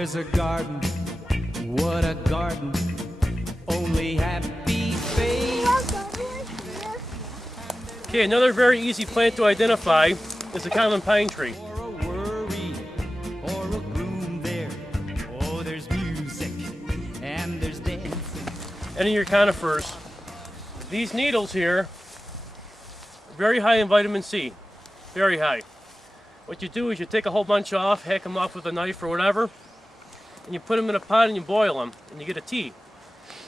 there's a garden. What a garden. Only happy face. Okay, another very easy plant to identify is the common pine tree. Or a worry, or a gloom there. Oh, there's music, and there's dancing. Any of your conifers. These needles here, very high in vitamin C. Very high. What you do is you take a whole bunch off, hack them off with a knife or whatever, and you put them in a pot and you boil them, and you get a tea.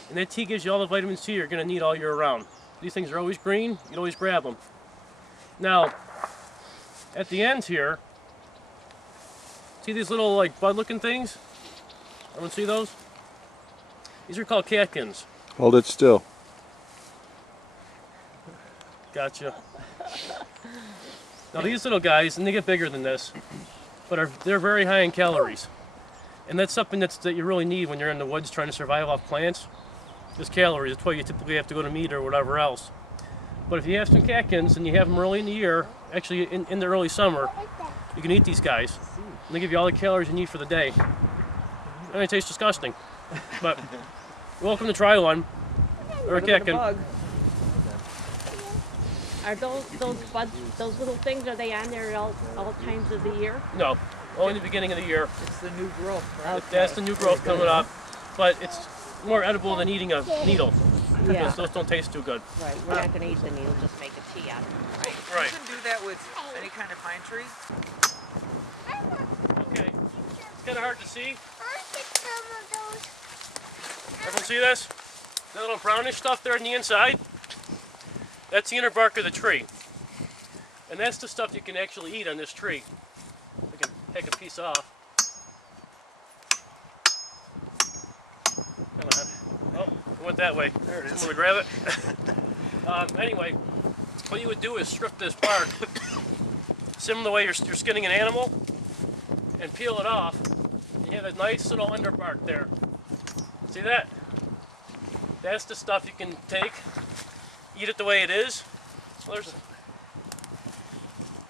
And that tea gives you all the vitamin C you're going to need all year round. These things are always green, you can always grab them. Now, at the ends here, see these little like bud looking things? Everyone see those? These are called catkins. Hold it still. Gotcha. Now these little guys, and they get bigger than this, but they're very high in calories. And that's something that you really need when you're in the woods trying to survive off plants. Is calories. That's why you typically have to go to meat or whatever else. But if you have some catkins and you have them early in the year, actually in the early summer, you can eat these guys. And they give you all the calories you need for the day. And they taste disgusting. But you're welcome to try one. Or a catkin. Are those buds, those little things, are they on there all times of the year? No, only the beginning of the year. It's the new growth, right? Okay. That's the new growth coming up. But it's more edible than eating a needle. Yeah. Because those don't taste too good. Right, we're not going to eat the needle, just make a tea out of it. Right. Right. You can do that with any kind of pine tree. Okay. It's kind of hard to see. Everyone see this? That little brownish stuff there on the inside? That's the inner bark of the tree. And that's the stuff you can actually eat on this tree. We can take a piece off. Come on. Oh, it went that way. There it is. Someone to grab it. Anyway, what you would do is strip this bark, similar to the way you're skinning an animal, and peel it off. You have a nice little underbark there. See that? That's the stuff you can take, eat it the way it is. Well,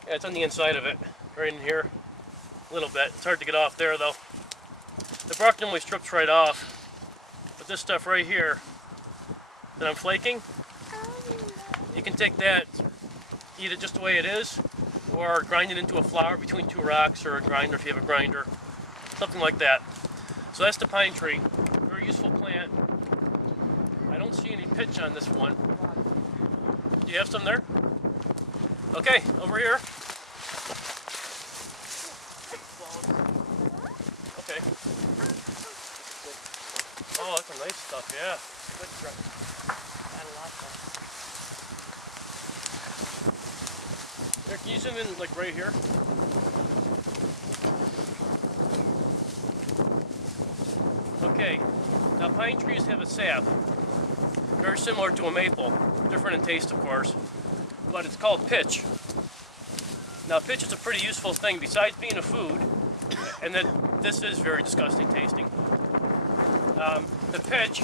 yeah, it's on the inside of it, right in here, a little bit. It's hard to get off there though. The bark normally strips right off, but this stuff right here that I'm flaking, you can take that, eat it just the way it is, or grind it into a flour between two rocks, or a grinder if you have a grinder, something like that. So that's the pine tree, very useful plant. I don't see any pitch on this one. Do you have some there? Okay, over here. Okay. Oh, that's a nice stuff, yeah. Good growth. Got a lot there. Here, can you zoom in like right here? Okay, now pine trees have a sap, very similar to a maple, different in taste of course, but it's called pitch. Now pitch is a pretty useful thing besides being a food, and that this is very disgusting tasting. The pitch,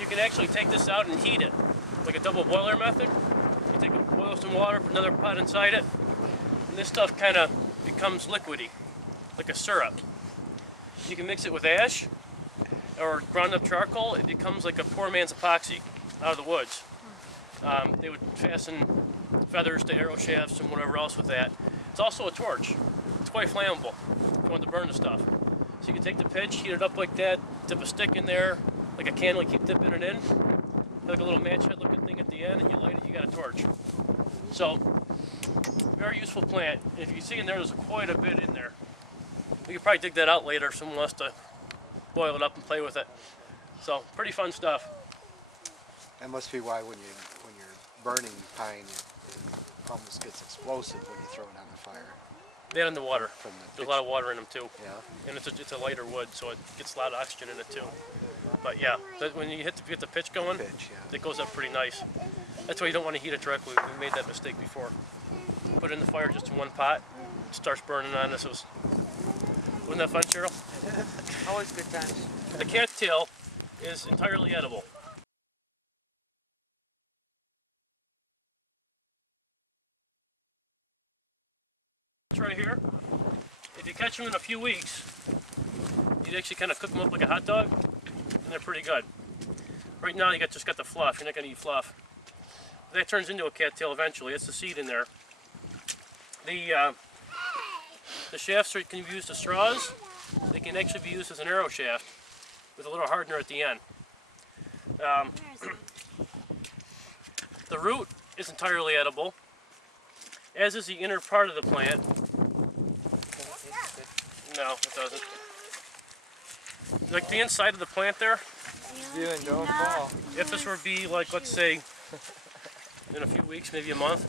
you can actually take this out and heat it, like a double boiler method. You boil some water, put another pot inside it, and this stuff kind of becomes liquidy, like a syrup. You can mix it with ash or ground up charcoal. It becomes like a poor man's epoxy out of the woods. They would fasten feathers to arrow shafts and whatever else with that. It's also a torch. It's quite flammable if you want to burn the stuff. So you can take the pitch, heat it up like that, dip a stick in there, like a candle, you keep dipping it in, like a little match head looking thing at the end, and you light it, you got a torch. So, very useful plant. And if you see in there's quite a bit in there. We could probably dig that out later if someone wants to boil it up and play with it. So, pretty fun stuff. That must be why when you're burning pine, it almost gets explosive when you throw it on the fire. They in the water. From the There's a lot of water in them too. Yeah. And it's a lighter wood, so it gets a lot of oxygen in it too. But yeah, when you get the pitch going, Pitch, yeah. it goes up pretty nice. That's why you don't want to heat it directly. We made that mistake before. Put it in the fire just in one pot. It starts burning on us. Wasn't that fun, Cheryl? Always good times. The cattail is entirely edible. Right here. If you catch them in a few weeks, you'd actually kind of cook them up like a hot dog, and they're pretty good. Right now you just got the fluff. You're not going to eat fluff. That turns into a cattail eventually. It's the seed in there. The shafts can be used as straws. They can actually be used as an arrow shaft with a little hardener at the end. The root is entirely edible, as is the inner part of the plant. No, it doesn't. Like the inside of the plant there, Doing, don't fall. if this were to be like, let's say, in a few weeks, maybe a month,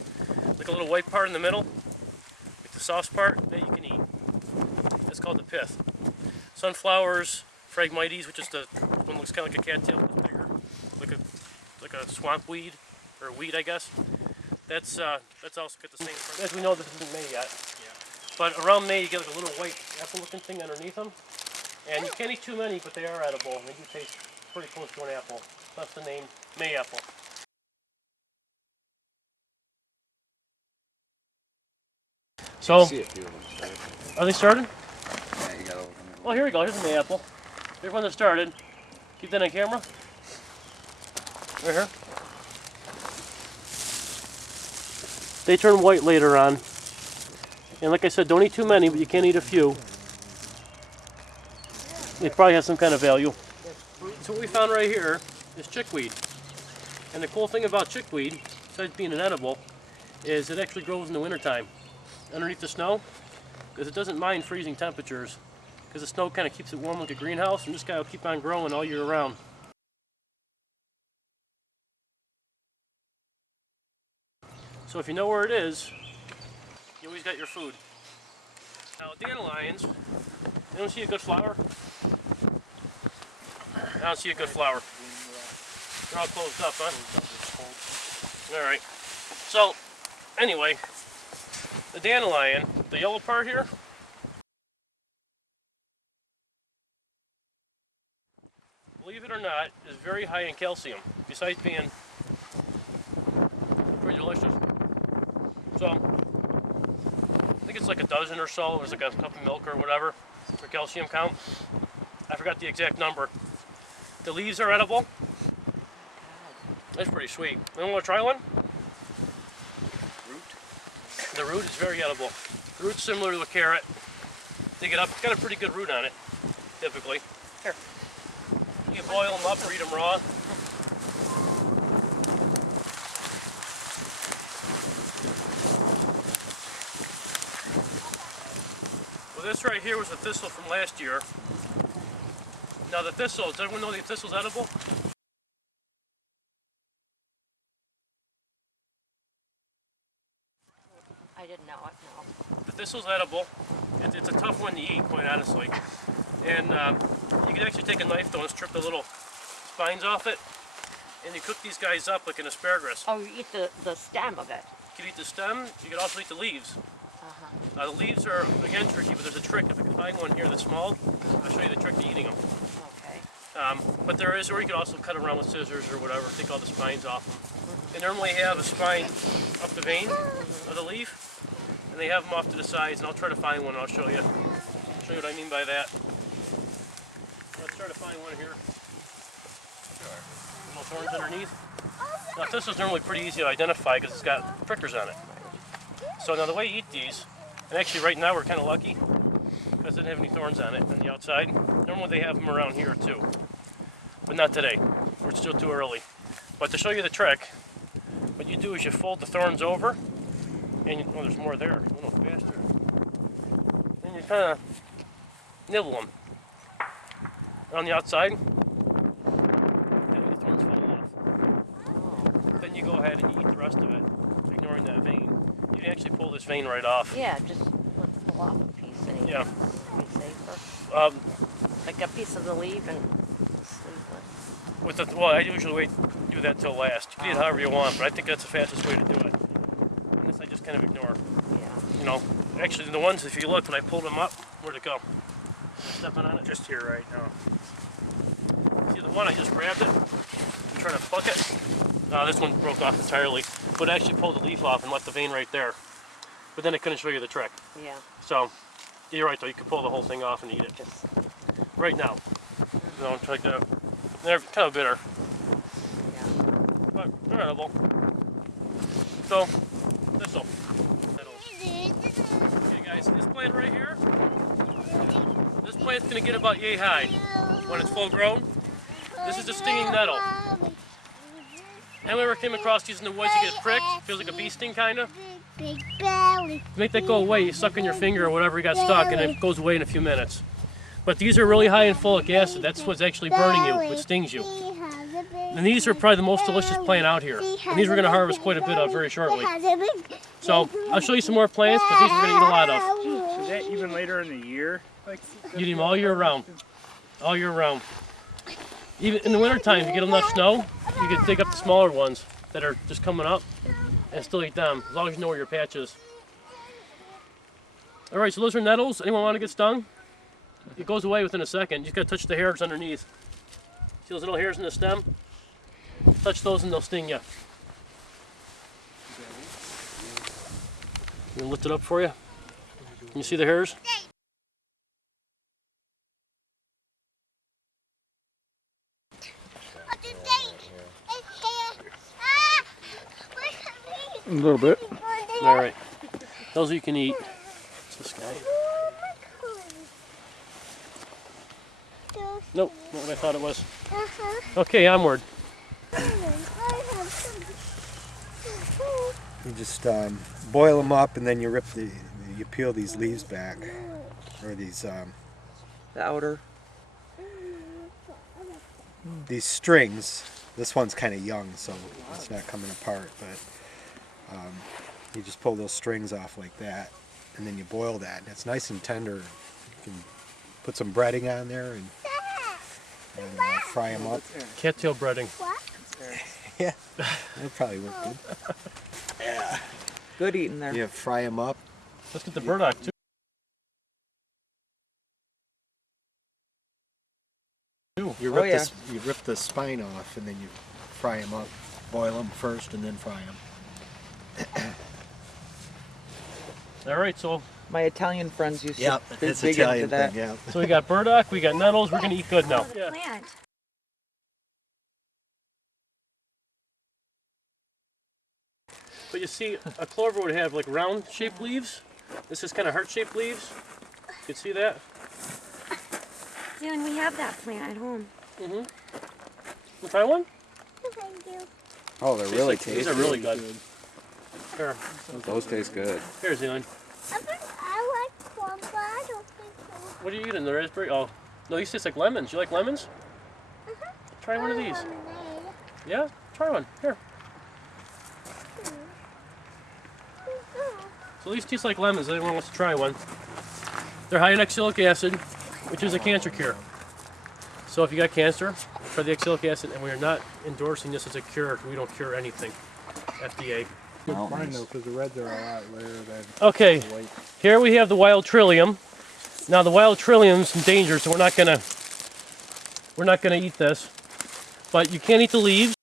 like a little white part in the middle, like the soft part, that you can eat. That's called the pith. Sunflowers, phragmites, which is the one that looks kind of like a cattail, but bigger, like a swamp weed, or weed, I guess. That's also got the same. As we know, this isn't May yet. Yeah. But around May, you get like a little white apple-looking thing underneath them, and you can't eat too many, but they are edible. And they do taste pretty close to an apple. That's the name, May apple. So, are they started? Yeah, you gotta open it. Oh, here we go. Here's a May apple. Here's one that started. Keep that on camera. Right here. They turn white later on. And like I said, don't eat too many, but you can eat a few. They probably have some kind of value. So what we found right here is chickweed. And the cool thing about chickweed, besides being an edible, is it actually grows in the wintertime underneath the snow, because it doesn't mind freezing temperatures, because the snow kind of keeps it warm like a greenhouse, and this guy will keep on growing all year round. So if you know where it is, you always got your food. Now dandelions, you don't see a good flower? I don't see a good flower. They're all closed up, huh? Alright. So, anyway, the dandelion, the yellow part here, believe it or not, is very high in calcium, besides being pretty delicious. So, I think it's like a dozen or so. It was like a cup of milk or whatever for calcium count. I forgot the exact number. The leaves are edible. That's pretty sweet. You want to try one? Root? The root is very edible. The root's similar to a carrot. Dig it up. It's got a pretty good root on it, typically. Here. You can boil them up or eat them raw. Well, this right here was the thistle from last year. Now the thistle, does everyone know the thistle's edible? I didn't know it, no. The thistle's edible. It's a tough one to eat, quite honestly. And you can actually take a knife though and strip the little spines off it. And you cook these guys up like an asparagus. Oh, you eat the stem of it. You can eat the stem, you can also eat the leaves. The leaves are, again, tricky, but there's a trick. If I can find one here that's small, I'll show you the trick to eating them. Okay. But there is, or you can also cut around with scissors or whatever, take all the spines off them. They normally have a spine up the vein of the leaf, and they have them off to the sides, and I'll try to find one and I'll show you what I mean by that. Let's try to find one here. Little thorns underneath. Now this is normally pretty easy to identify because it's got prickers on it. So now the way you eat these, and actually right now we're kind of lucky because it doesn't have any thorns on it on the outside. Normally they have them around here too, but not today. We're still too early. But to show you the trick, what you do is you fold the thorns over, and oh, there's more there. A little faster. And you kind of nibble them on the outside. And the thorns fall off. Then you go ahead and you eat the rest of it, ignoring that vein. You can actually pull this vein right off. Yeah, just let's pull off a piece and Yeah. be safer. Like a piece of the leaf and sleeve With the, well, I usually do that till last. You can eat it however you want, but I think that's the fastest way to do it. And this I just kind of ignore. Yeah. You know, actually the ones, if you look, when I pulled them up, where'd it go? Stepping on it? Just here right now. See the one, I just grabbed it, I'm trying to pluck it. No, this one broke off entirely, but I actually pulled the leaf off and left the vein right there. But then I couldn't show you the trick. Yeah. So, You're right though, you can pull the whole thing off and eat it. Just, Right now. Don't try to. They're kind of bitter, yeah. but they're edible. So, thistle. Okay guys, this plant right here, this plant's gonna get about yay high when it's full grown. This is the stinging nettle. Anyone ever came across these in the woods? You get pricked, feels like a bee sting kind of. To make that go away, you suck in your finger or whatever you got stuck, and it goes away in a few minutes. But these are really high in folic acid. That's what's actually burning you, what stings you. And these are probably the most delicious plant out here. And these we're going to harvest quite a bit of very shortly. So I'll show you some more plants, but these we're going to eat a lot of. So that even later in the year? Like, You eat them all year round. All year round. Even in the wintertime, if you get enough snow, you can dig up the smaller ones that are just coming up and still eat them, as long as you know where your patch is. All right, so those are nettles. Anyone want to get stung? It goes away within a second. You just got to touch the hairs underneath. See those little hairs in the stem? Touch those and they'll sting you. I'm gonna lift it up for you. Can you see the hairs? a little bit. All right. Those you can eat. It's this guy. Nope, not what I thought it was. Okay, onward. You just boil them up, and then you you peel these leaves back, or these The outer. these strings. This one's kind of young, so it's not coming apart, but you just pull those strings off like that, and then you boil that, and it's nice and tender. You can put some breading on there and fry them up. Cattail breading. Yeah, that probably work good. Yeah. Good eating there. You fry them up. Let's get the burdock too. You rip you rip the spine off, and then you fry them up. Boil them first, and then fry them. All right, so My Italian friends used to be it's big Italian into that. thing. Yeah. we got burdock, we got nettles. We're gonna eat good now. Yeah. Plant. But you see, a clover would have like round-shaped leaves. This is kind of heart-shaped leaves. You can see that. Yeah, and we have that plant at home. Mm-hmm. You try one? Oh, they're really tasty. These are really good. Here, Those taste good. here, Zealand. I like one, but I don't think so. What are you eating? The raspberry? Oh, no, these taste like lemons. You like lemons? Try one of these. Lemonade. Yeah, try one. Here. So these taste like lemons. Anyone wants to try one? They're high in oxalic acid, which is a cancer cure. So if you got cancer, try the oxalic acid. And we are not endorsing this as a cure. We don't cure anything. FDA. Fine though, because the reds are a lot rarer than Okay, the white. here we have the wild trillium. Now the wild trillium's endangered, so we're not gonna eat this. But you can't eat the leaves.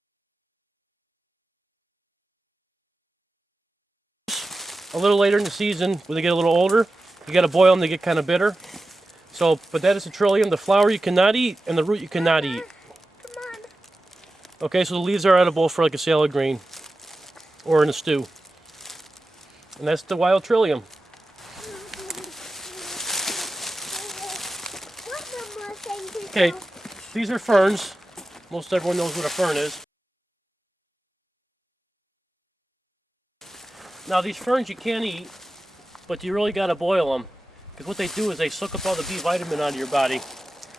A little later in the season, when they get a little older, you gotta boil them, they get kind of bitter. So, but that is the trillium. The flower you cannot eat, and the root you cannot eat. Come on. Okay, so the leaves are edible for like a salad green, or in a stew. And that's the wild trillium. Okay, these are ferns. Most everyone knows what a fern is. Now these ferns you can't eat, but you really got to boil them. Because what they do is they suck up all the B vitamin out of your body.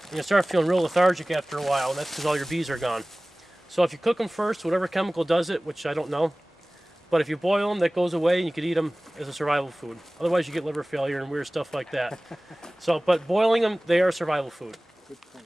And you start feeling real lethargic after a while, and that's because all your bees are gone. So if you cook them first, whatever chemical does it, which I don't know, but if you boil them, that goes away and you could eat them as a survival food. Otherwise you get liver failure and weird stuff like that. So, but boiling them, they are survival food. Good point.